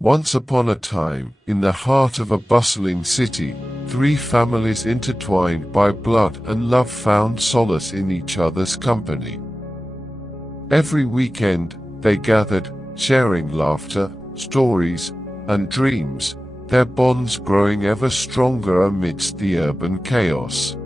Once upon a time, in the heart of a bustling city, three families intertwined by blood and love found solace in each other's company. Every weekend, they gathered, sharing laughter, stories, and dreams, their bonds growing ever stronger amidst the urban chaos.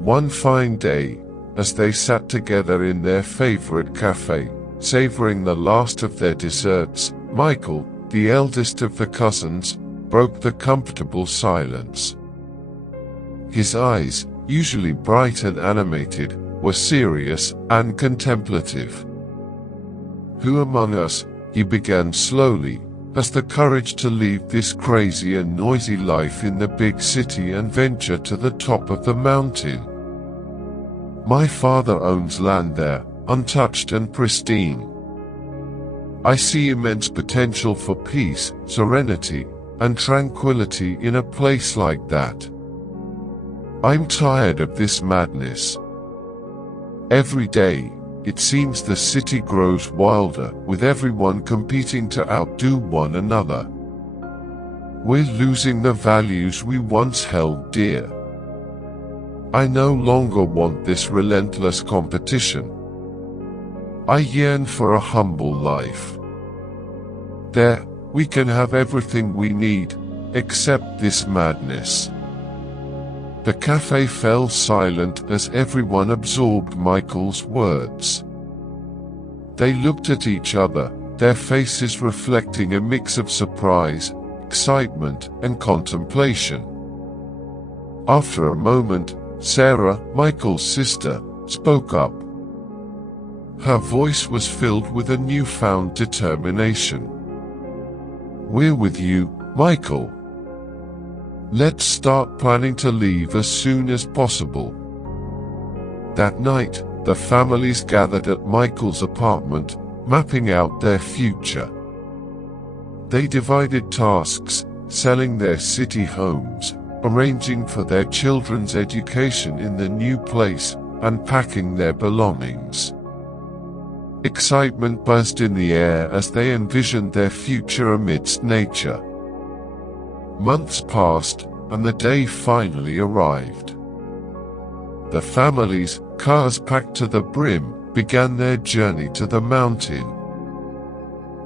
One fine day, as they sat together in their favorite cafe, savoring the last of their desserts, Michael, the eldest of the cousins, broke the comfortable silence. His eyes, usually bright and animated, were serious and contemplative. "Who among us," he began slowly, "has the courage to leave this crazy and noisy life in the big city and venture to the top of the mountain? My father owns land there, untouched and pristine. I see immense potential for peace, serenity, and tranquility in a place like that. I'm tired of this madness. Every day, it seems the city grows wilder, with everyone competing to outdo one another. We're losing the values we once held dear. I no longer want this relentless competition. I yearn for a humble life. There, we can have everything we need, except this madness." The cafe fell silent as everyone absorbed Michael's words. They looked at each other, their faces reflecting a mix of surprise, excitement, and contemplation. After a moment, Sarah, Michael's sister, spoke up. Her voice was filled with a newfound determination. "We're with you, Michael. Let's start planning to leave as soon as possible." That night, the families gathered at Michael's apartment, mapping out their future. They divided tasks, selling their city homes, arranging for their children's education in the new place, and packing their belongings. Excitement buzzed in the air as they envisioned their future amidst nature. Months passed, and the day finally arrived. The families, cars packed to the brim, began their journey to the mountain.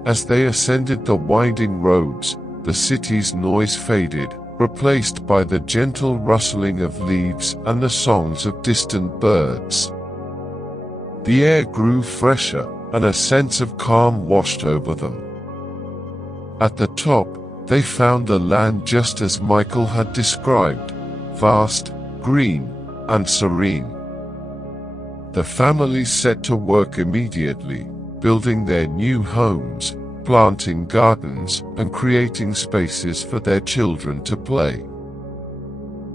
As they ascended the winding roads, the city's noise faded, replaced by the gentle rustling of leaves and the songs of distant birds. The air grew fresher, and a sense of calm washed over them. At the top, they found the land just as Michael had described, vast, green, and serene. The families set to work immediately, building their new homes, planting gardens, and creating spaces for their children to play.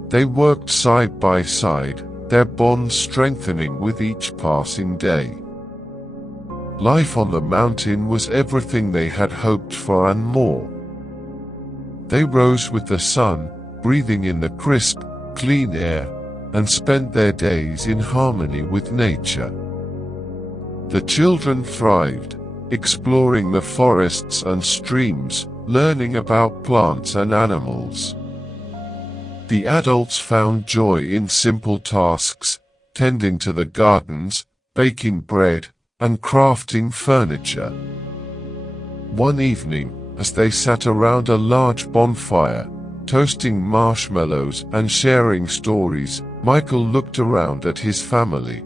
They worked side by side, their bonds strengthening with each passing day. Life on the mountain was everything they had hoped for and more. They rose with the sun, breathing in the crisp, clean air, and spent their days in harmony with nature. The children thrived, exploring the forests and streams, learning about plants and animals. The adults found joy in simple tasks, tending to the gardens, baking bread, and crafting furniture. One evening, as they sat around a large bonfire, toasting marshmallows and sharing stories, Michael looked around at his family.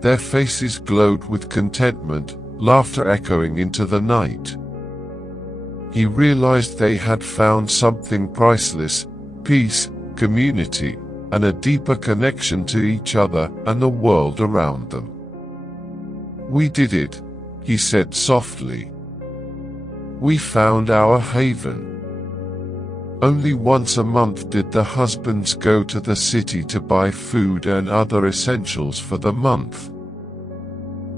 Their faces glowed with contentment, laughter echoing into the night. He realized they had found something priceless: peace, community, and a deeper connection to each other and the world around them. "We did it," he said softly. "We found our haven." Only once a month did the husbands go to the city to buy food and other essentials for the month.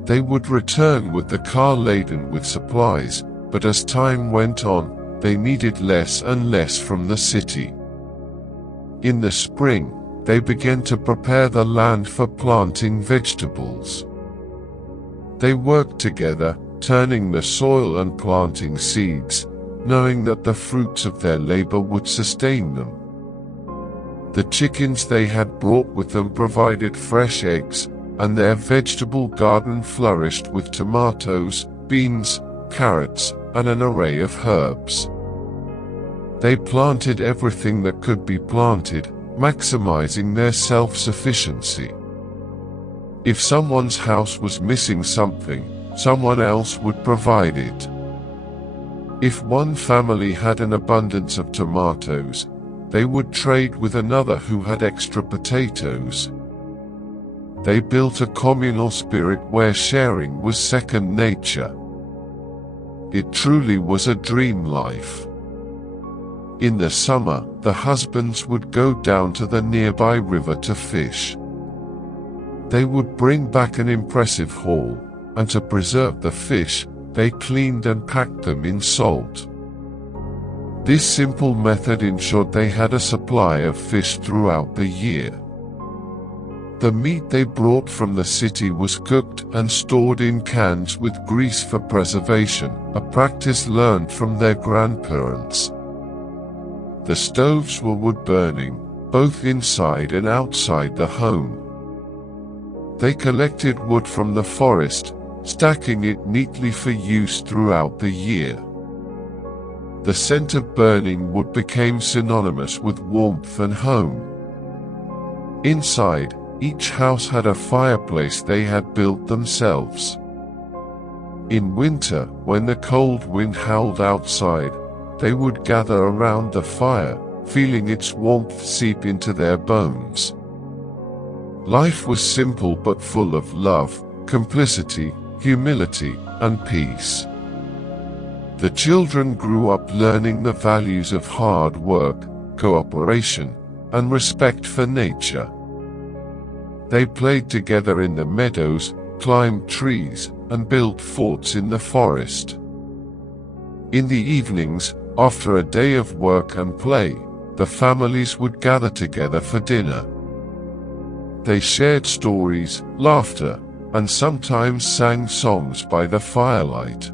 They would return with the car laden with supplies, but as time went on, they needed less and less from the city. In the spring, they began to prepare the land for planting vegetables. They worked together, turning the soil and planting seeds, knowing that the fruits of their labor would sustain them. The chickens they had brought with them provided fresh eggs, and their vegetable garden flourished with tomatoes, beans, carrots, and an array of herbs. They planted everything that could be planted, maximizing their self-sufficiency. If someone's house was missing something, someone else would provide it. If one family had an abundance of tomatoes, they would trade with another who had extra potatoes. They built a communal spirit where sharing was second nature. It truly was a dream life. In the summer, the husbands would go down to the nearby river to fish. They would bring back an impressive haul, and to preserve the fish, they cleaned and packed them in salt. This simple method ensured they had a supply of fish throughout the year. The meat they brought from the city was cooked and stored in cans with grease for preservation, a practice learned from their grandparents. The stoves were wood-burning, both inside and outside the home. They collected wood from the forest, stacking it neatly for use throughout the year. The scent of burning wood became synonymous with warmth and home. Inside, each house had a fireplace they had built themselves. In winter, when the cold wind howled outside, they would gather around the fire, feeling its warmth seep into their bones. Life was simple but full of love, complicity, humility, and peace. The children grew up learning the values of hard work, cooperation, and respect for nature. They played together in the meadows, climbed trees, and built forts in the forest. In the evenings, after a day of work and play, the families would gather together for dinner. They shared stories, laughter, and sometimes sang songs by the firelight.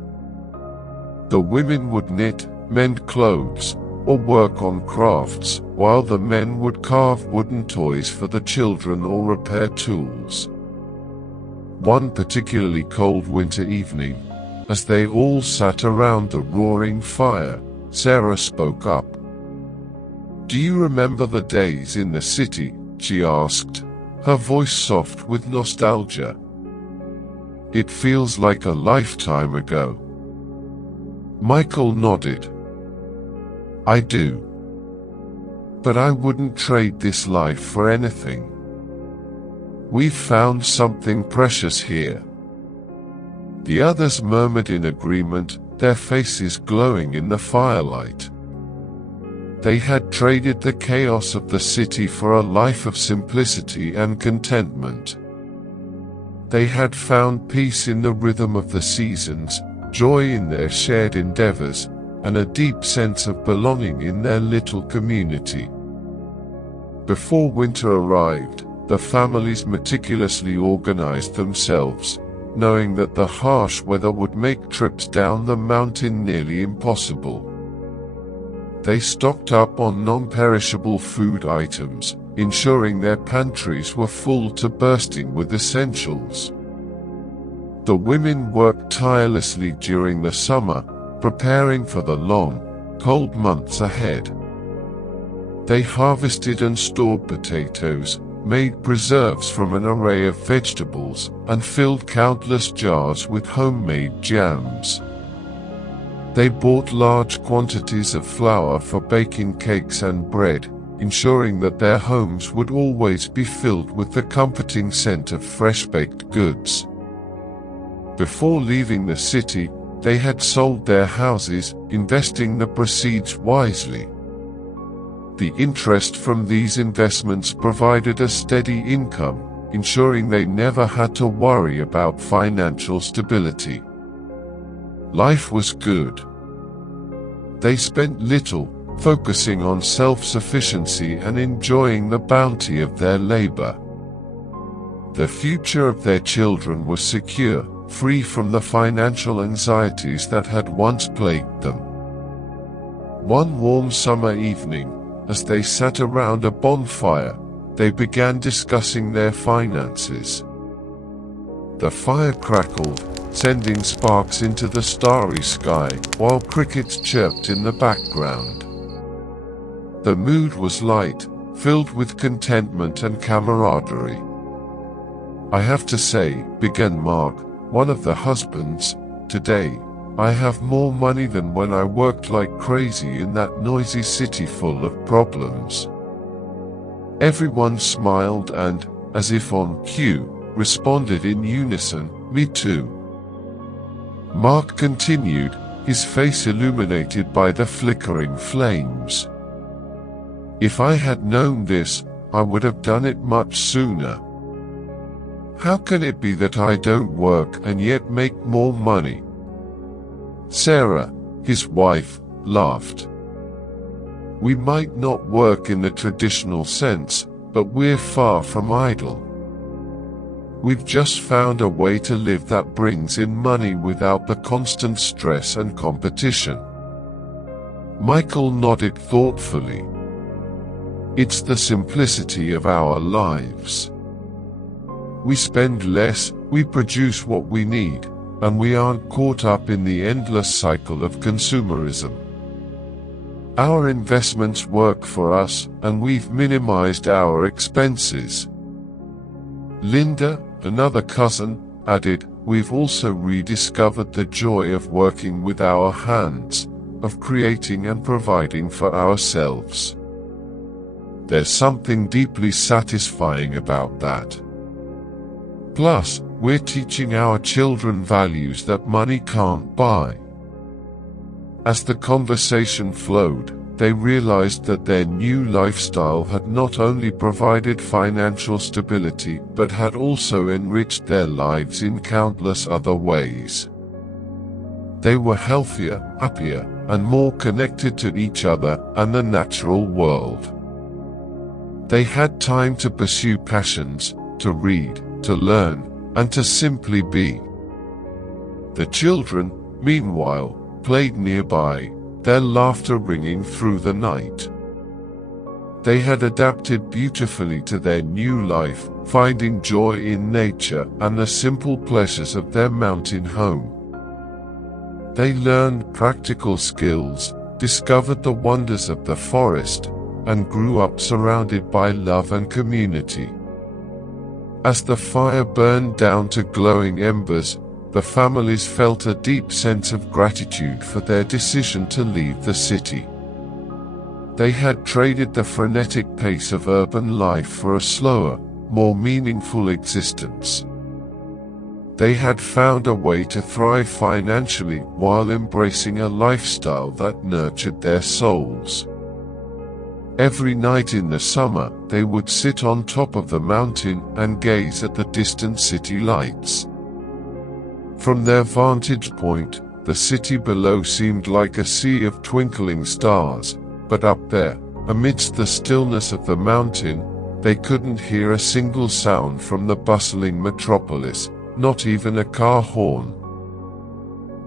The women would knit, mend clothes, or work on crafts, while the men would carve wooden toys for the children or repair tools. One particularly cold winter evening, as they all sat around the roaring fire, Sarah spoke up. "Do you remember the days in the city?" she asked, her voice soft with nostalgia. "It feels like a lifetime ago." Michael nodded. "I do. But I wouldn't trade this life for anything. We've found something precious here." The others murmured in agreement, their faces glowing in the firelight. They had traded the chaos of the city for a life of simplicity and contentment. They had found peace in the rhythm of the seasons, joy in their shared endeavors, and a deep sense of belonging in their little community. Before winter arrived, the families meticulously organized themselves, knowing that the harsh weather would make trips down the mountain nearly impossible. They stocked up on non-perishable food items, ensuring their pantries were full to bursting with essentials. The women worked tirelessly during the summer, preparing for the long, cold months ahead. They harvested and stored potatoes, made preserves from an array of vegetables, and filled countless jars with homemade jams. They bought large quantities of flour for baking cakes and bread, ensuring that their homes would always be filled with the comforting scent of fresh-baked goods. Before leaving the city, they had sold their houses, investing the proceeds wisely. The interest from these investments provided a steady income, ensuring they never had to worry about financial stability. Life was good. They spent little, focusing on self-sufficiency and enjoying the bounty of their labor. The future of their children was secure, free from the financial anxieties that had once plagued them. One warm summer evening, as they sat around a bonfire, they began discussing their finances. The fire crackled, sending sparks into the starry sky, while crickets chirped in the background. The mood was light, filled with contentment and camaraderie. "I have to say," began Mark, one of the husbands, "today, I have more money than when I worked like crazy in that noisy city full of problems." Everyone smiled and, as if on cue, responded in unison, "Me too." Mark continued, his face illuminated by the flickering flames. "If I had known this, I would have done it much sooner. How can it be that I don't work and yet make more money?" Sarah, his wife, laughed. "We might not work in the traditional sense, but we're far from idle. We've just found a way to live that brings in money without the constant stress and competition." Michael nodded thoughtfully. "It's the simplicity of our lives. We spend less, we produce what we need, and we aren't caught up in the endless cycle of consumerism. Our investments work for us, and we've minimized our expenses." Linda, another cousin, added, "We've also rediscovered the joy of working with our hands, of creating and providing for ourselves. There's something deeply satisfying about that. Plus, we're teaching our children values that money can't buy." As the conversation flowed, they realized that their new lifestyle had not only provided financial stability but had also enriched their lives in countless other ways. They were healthier, happier, and more connected to each other and the natural world. They had time to pursue passions, to read, to learn, and to simply be. The children, meanwhile, played nearby, their laughter ringing through the night. They had adapted beautifully to their new life, finding joy in nature and the simple pleasures of their mountain home. They learned practical skills, discovered the wonders of the forest, and grew up surrounded by love and community. As the fire burned down to glowing embers, the families felt a deep sense of gratitude for their decision to leave the city. They had traded the frenetic pace of urban life for a slower, more meaningful existence. They had found a way to thrive financially while embracing a lifestyle that nurtured their souls. Every night in the summer, they would sit on top of the mountain and gaze at the distant city lights. From their vantage point, the city below seemed like a sea of twinkling stars, but up there, amidst the stillness of the mountain, they couldn't hear a single sound from the bustling metropolis, not even a car horn.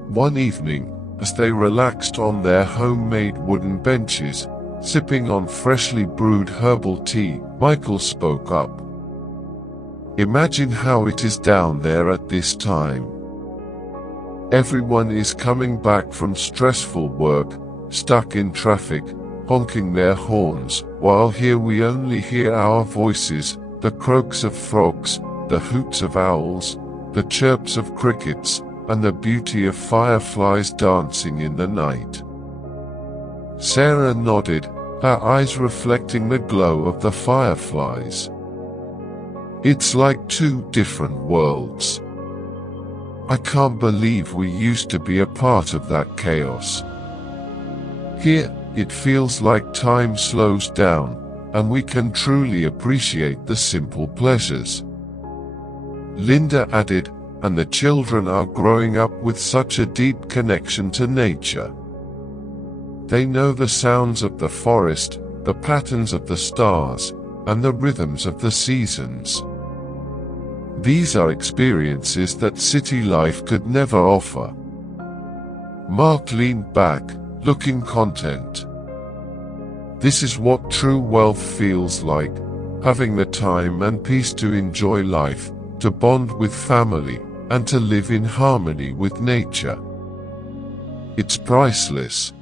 One evening, as they relaxed on their homemade wooden benches, sipping on freshly brewed herbal tea, Michael spoke up. "Imagine how it is down there at this time. Everyone is coming back from stressful work, stuck in traffic, honking their horns, while here we only hear our voices, the croaks of frogs, the hoots of owls, the chirps of crickets, and the beauty of fireflies dancing in the night." Sarah nodded, her eyes reflecting the glow of the fireflies. "It's like two different worlds. I can't believe we used to be a part of that chaos. Here, it feels like time slows down, and we can truly appreciate the simple pleasures." Linda added, "And the children are growing up with such a deep connection to nature. They know the sounds of the forest, the patterns of the stars, and the rhythms of the seasons. These are experiences that city life could never offer. Mark leaned back, looking content. This is what true wealth feels like, having the time and peace to enjoy life, to bond with family, and to live in harmony with nature. It's priceless.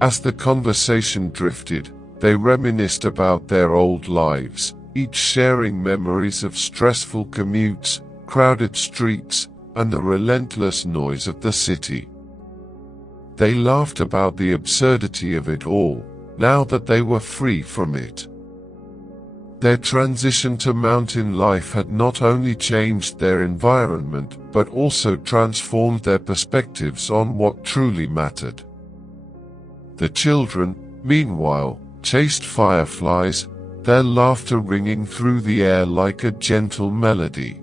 As the conversation drifted, they reminisced about their old lives, each sharing memories of stressful commutes, crowded streets, and the relentless noise of the city. They laughed about the absurdity of it all, now that they were free from it. Their transition to mountain life had not only changed their environment, but also transformed their perspectives on what truly mattered. The children, meanwhile, chased fireflies, their laughter ringing through the air like a gentle melody.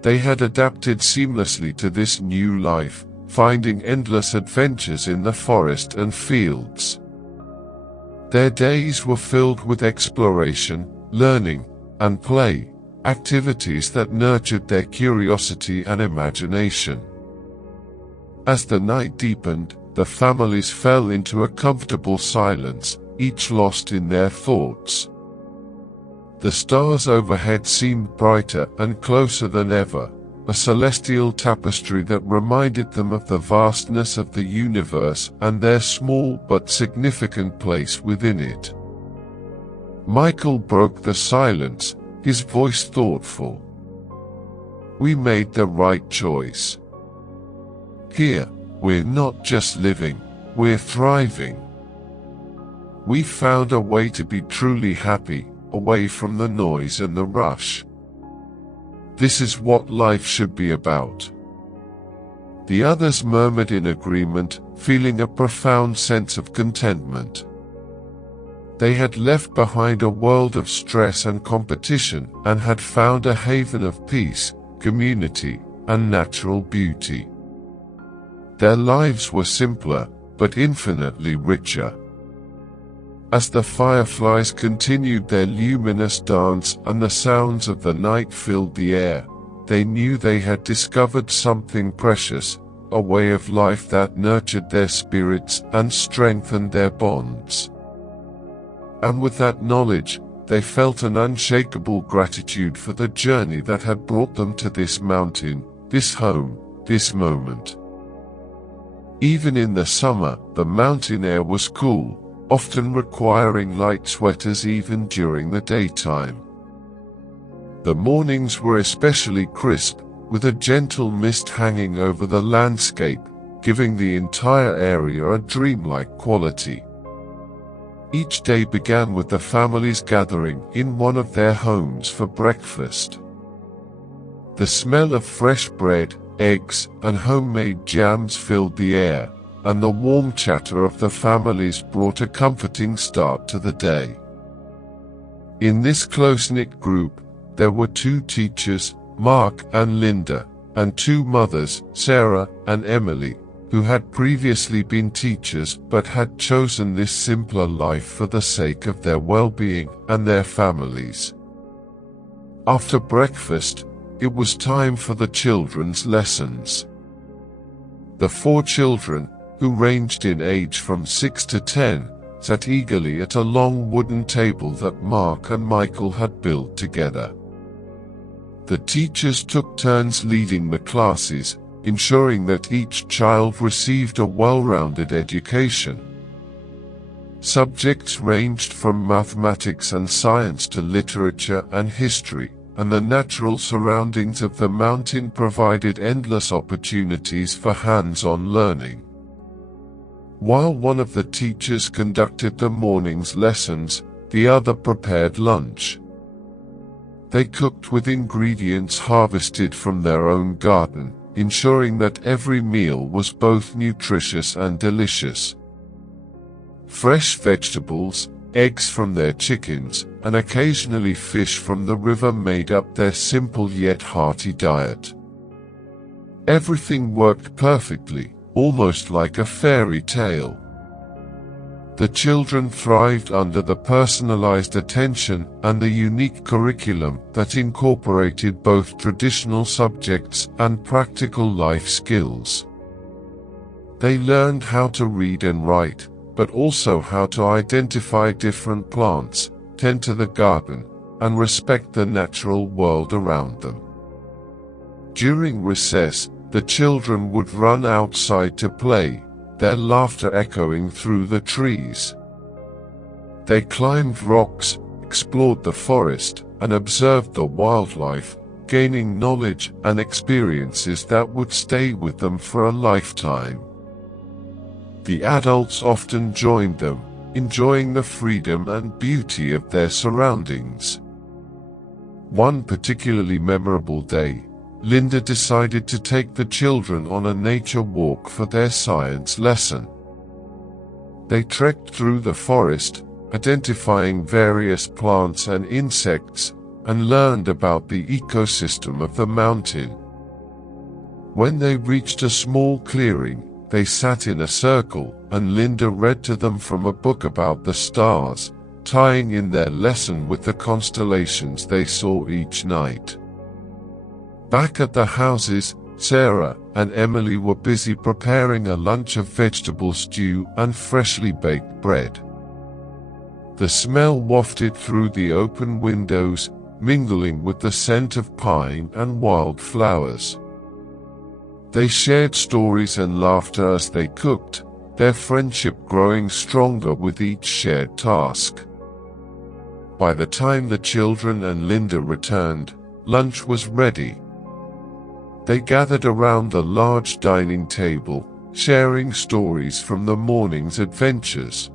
They had adapted seamlessly to this new life, finding endless adventures in the forest and fields. Their days were filled with exploration, learning, and play, activities that nurtured their curiosity and imagination. As the night deepened, the families fell into a comfortable silence, each lost in their thoughts. The stars overhead seemed brighter and closer than ever, a celestial tapestry that reminded them of the vastness of the universe and their small but significant place within it. Michael broke the silence, his voice thoughtful. "We made the right choice. Here, we're not just living, we're thriving. We found a way to be truly happy, away from the noise and the rush. This is what life should be about." The others murmured in agreement, feeling a profound sense of contentment. They had left behind a world of stress and competition and had found a haven of peace, community, and natural beauty. Their lives were simpler, but infinitely richer. As the fireflies continued their luminous dance and the sounds of the night filled the air, they knew they had discovered something precious, a way of life that nurtured their spirits and strengthened their bonds. And with that knowledge, they felt an unshakable gratitude for the journey that had brought them to this mountain, this home, this moment. Even in the summer, the mountain air was cool, often requiring light sweaters even during the daytime. The mornings were especially crisp, with a gentle mist hanging over the landscape, giving the entire area a dreamlike quality. Each day began with the families gathering in one of their homes for breakfast. The smell of fresh bread, eggs, and homemade jams filled the air, and the warm chatter of the families brought a comforting start to the day. In this close-knit group, there were 2 teachers, Mark and Linda, and 2 mothers, Sarah and Emily, who had previously been teachers but had chosen this simpler life for the sake of their well-being and their families. After breakfast, it was time for the children's lessons. The 4 children, who ranged in age from 6 to 10, sat eagerly at a long wooden table that Mark and Michael had built together. The teachers took turns leading the classes, ensuring that each child received a well-rounded education. Subjects ranged from mathematics and science to literature and history, and the natural surroundings of the mountain provided endless opportunities for hands-on learning. While one of the teachers conducted the morning's lessons, the other prepared lunch. They cooked with ingredients harvested from their own garden, ensuring that every meal was both nutritious and delicious. Fresh vegetables, eggs from their chickens, and occasionally fish from the river made up their simple yet hearty diet. Everything worked perfectly, almost like a fairy tale. The children thrived under the personalized attention and the unique curriculum that incorporated both traditional subjects and practical life skills. They learned how to read and write, but also how to identify different plants, tend to the garden, and respect the natural world around them. During recess, the children would run outside to play, their laughter echoing through the trees. They climbed rocks, explored the forest, and observed the wildlife, gaining knowledge and experiences that would stay with them for a lifetime. The adults often joined them, enjoying the freedom and beauty of their surroundings. One particularly memorable day, Linda decided to take the children on a nature walk for their science lesson. They trekked through the forest, identifying various plants and insects, and learned about the ecosystem of the mountain. When they reached a small clearing, they sat in a circle, and Linda read to them from a book about the stars, tying in their lesson with the constellations they saw each night. Back at the houses, Sarah and Emily were busy preparing a lunch of vegetable stew and freshly baked bread. The smell wafted through the open windows, mingling with the scent of pine and wildflowers. They shared stories and laughter as they cooked, their friendship growing stronger with each shared task. By the time the children and Linda returned, lunch was ready. They gathered around the large dining table, sharing stories from the morning's adventures.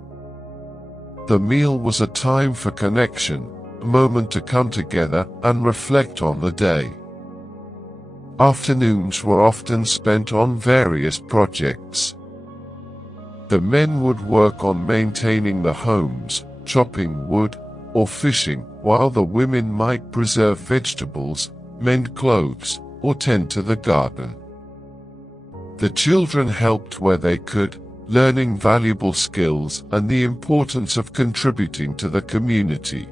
The meal was a time for connection, a moment to come together and reflect on the day. Afternoons were often spent on various projects. The men would work on maintaining the homes, chopping wood, or fishing, while the women might preserve vegetables, mend clothes, or tend to the garden. The children helped where they could, learning valuable skills and the importance of contributing to the community.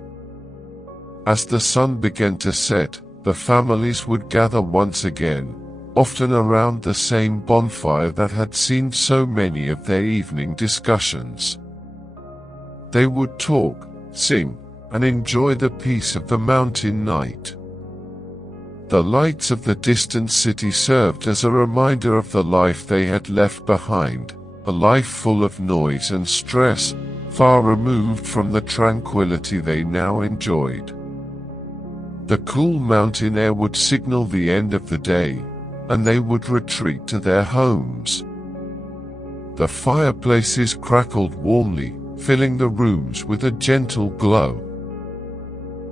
As the sun began to set, the families would gather once again, often around the same bonfire that had seen so many of their evening discussions. They would talk, sing, and enjoy the peace of the mountain night. The lights of the distant city served as a reminder of the life they had left behind, a life full of noise and stress, far removed from the tranquility they now enjoyed. The cool mountain air would signal the end of the day, and they would retreat to their homes. The fireplaces crackled warmly, filling the rooms with a gentle glow.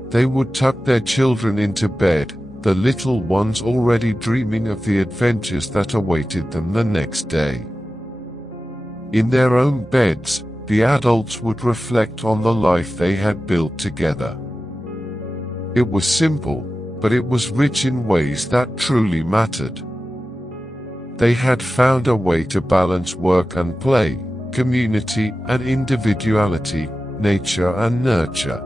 They would tuck their children into bed, the little ones already dreaming of the adventures that awaited them the next day. In their own beds, the adults would reflect on the life they had built together. It was simple, but it was rich in ways that truly mattered. They had found a way to balance work and play, community and individuality, nature and nurture.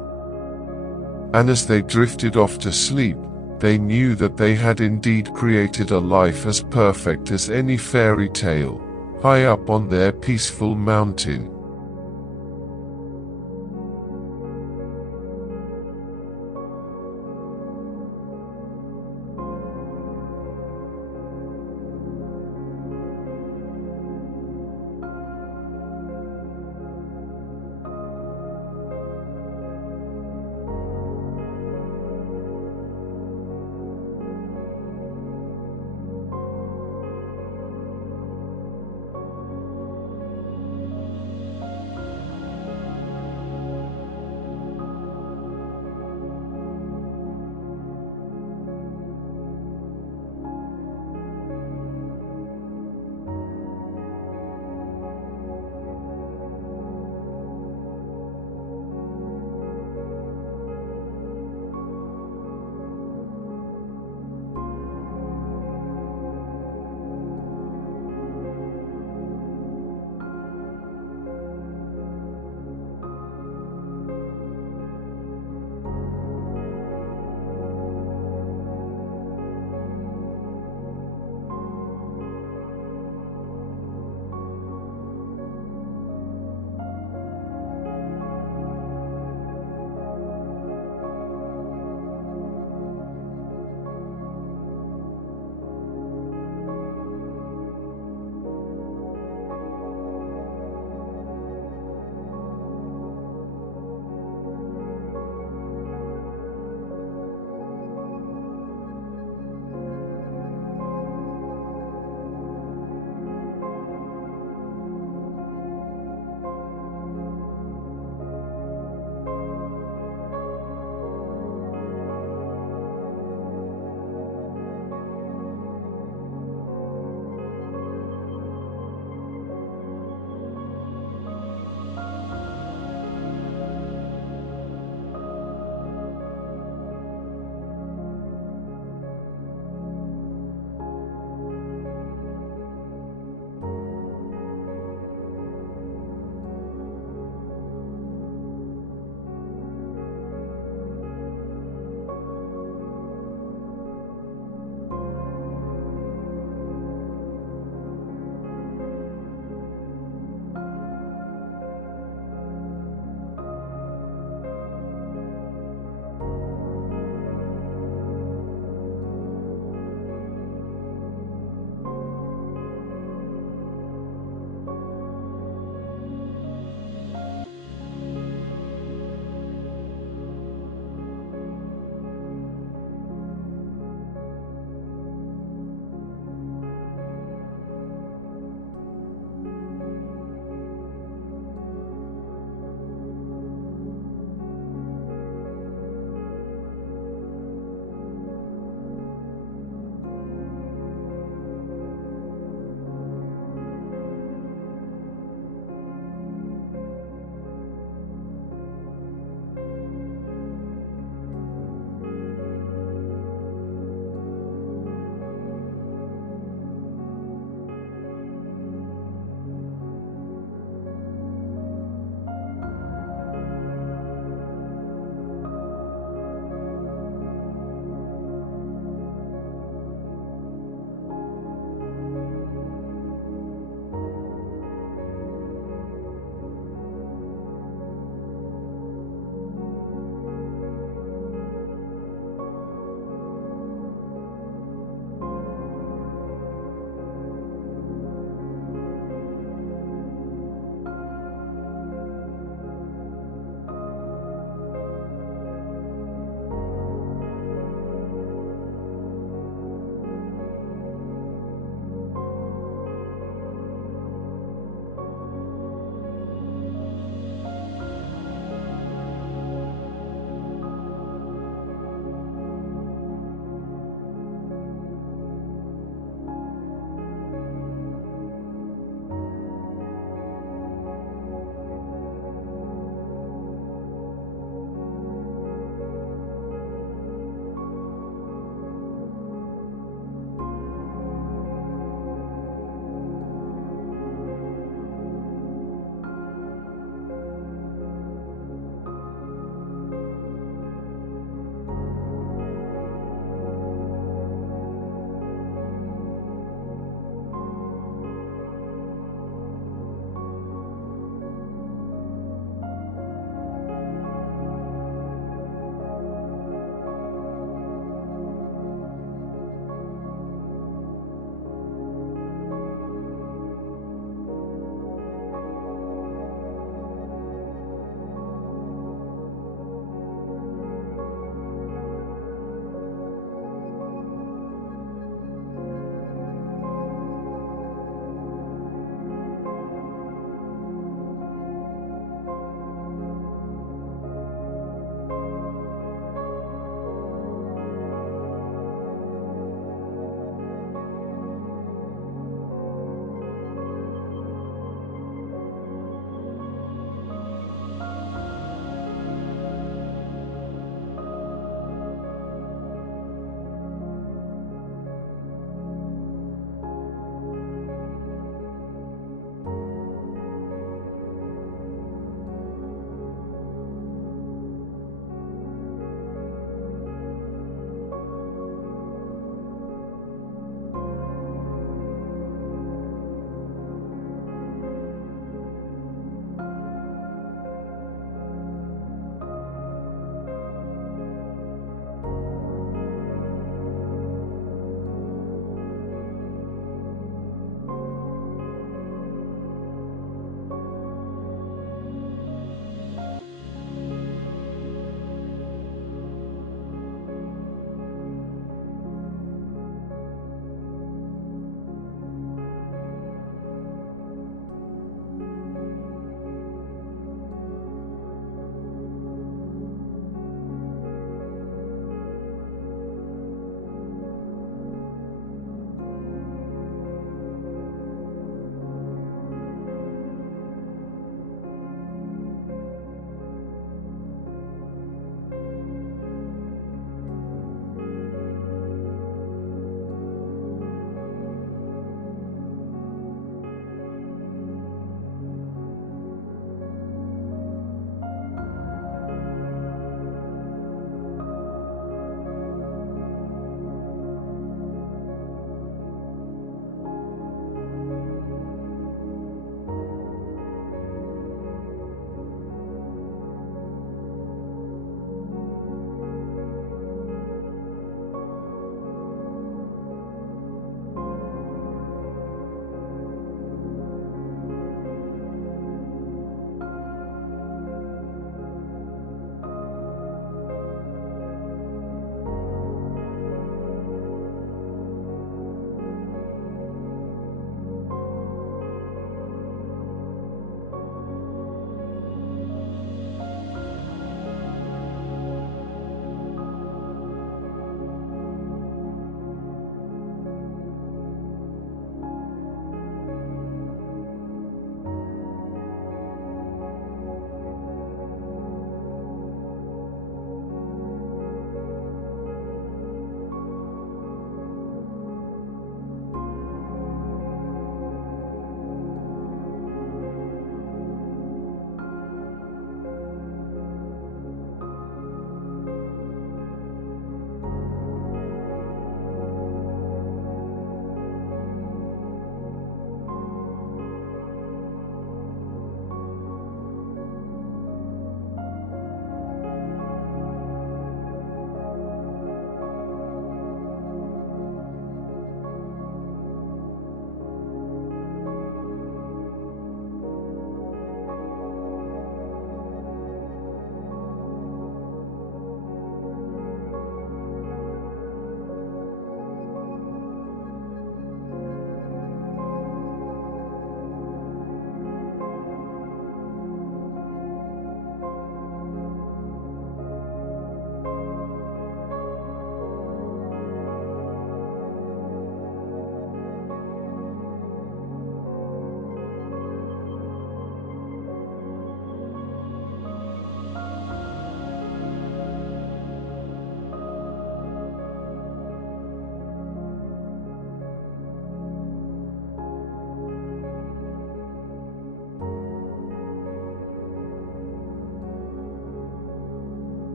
And as they drifted off to sleep, they knew that they had indeed created a life as perfect as any fairy tale, high up on their peaceful mountain.